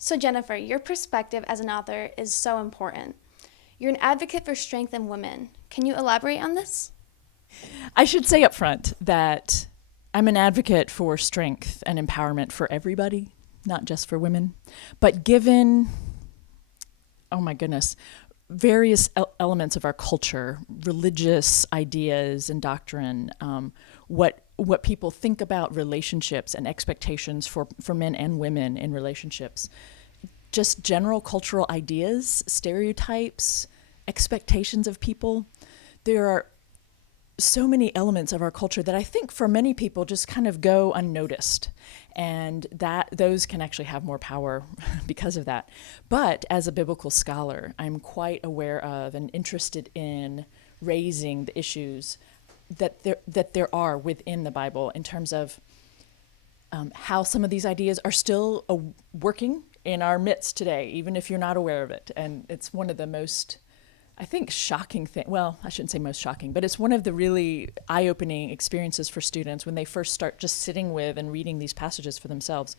So, Jennifer, your perspective as an author is so important. You're an advocate for strength in women. Can you elaborate on this? I should say up front that I'm an advocate for strength and empowerment for everybody, not just for women. But given, oh my goodness, various elements of our culture, religious ideas and doctrine, what people think about relationships and expectations for men and women in relationships, just general cultural ideas, stereotypes, expectations of people. There are so many elements of our culture that I think for many people just kind of go unnoticed, and that those can actually have more power because of that. But as a biblical scholar, I'm quite aware of and interested in raising the issues that there are within the Bible in terms of how some of these ideas are still working in our midst today, even if you're not aware of it. And it's one of the most, I think, shocking thing. Well, I shouldn't say most shocking, but it's one of the really eye-opening experiences for students when they first start just sitting with and reading these passages for themselves.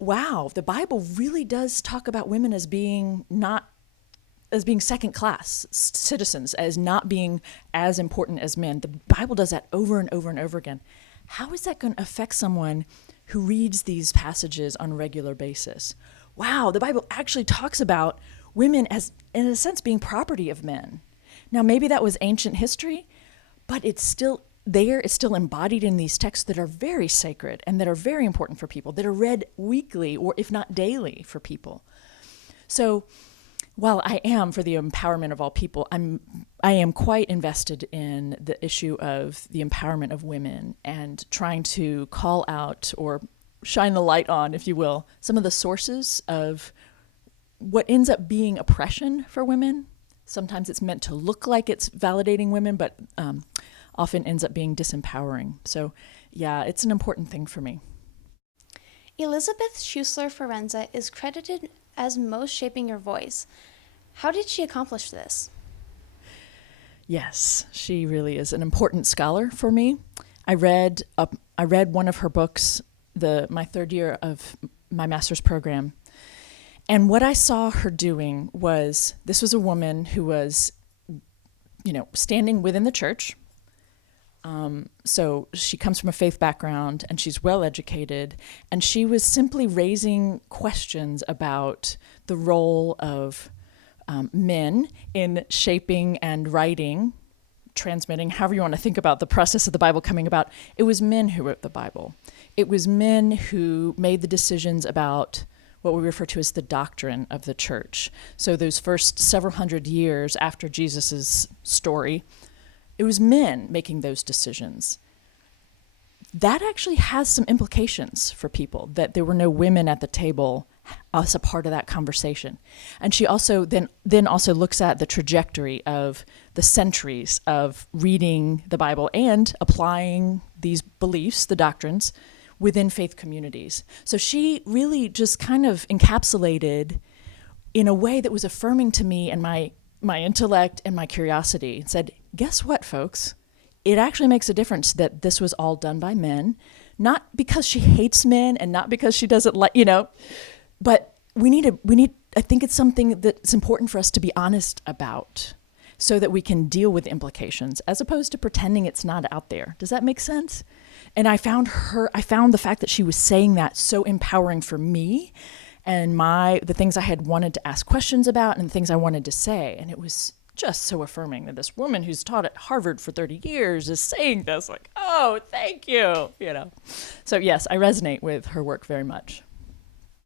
Wow, the Bible really does talk about women as being second class citizens, as not being as important as men. The Bible does that over and over and over again. How is that going to affect someone who reads these passages on a regular basis? Wow, the Bible actually talks about women as, in a sense, being property of men. Now, maybe that was ancient history, but it's still there. It's still embodied in these texts that are very sacred and that are very important for people, that are read weekly or if not daily for people. So while I am for the empowerment of all people, I am quite invested in the issue of the empowerment of women and trying to call out or shine the light on, if you will, some of the sources of what ends up being oppression for women. Sometimes it's meant to look like it's validating women, but often ends up being disempowering. So yeah, it's an important thing for me. Elizabeth Schussler Forenza is credited as most shaping your voice. How did she accomplish this? Yes, she really is an important scholar for me. I read one of her books, my third year of my master's program, and what I saw her doing was, this was a woman who was, standing within the church. So she comes from a faith background and she's well educated, and she was simply raising questions about the role of men in shaping and writing, transmitting, however you want to think about the process of the Bible coming about. It was men who wrote the Bible. It was men who made the decisions about what we refer to as the doctrine of the church. So those first several hundred years after Jesus's story, it was men making those decisions. That actually has some implications for people, that there were no women at the table as a part of that conversation. And she also then also looks at the trajectory of the centuries of reading the Bible and applying these beliefs, the doctrines, within faith communities. So she really just kind of encapsulated in a way that was affirming to me and my intellect and my curiosity, and said, guess what, folks? It actually makes a difference that this was all done by men, not because she hates men and not because she doesn't like, but I think it's something that's important for us to be honest about so that we can deal with implications as opposed to pretending it's not out there. Does that make sense? And I found the fact that she was saying that so empowering for me and the things I had wanted to ask questions about and the things I wanted to say. And it was just so affirming that this woman who's taught at Harvard for 30 years is saying this, like, oh, thank you, So yes, I resonate with her work very much.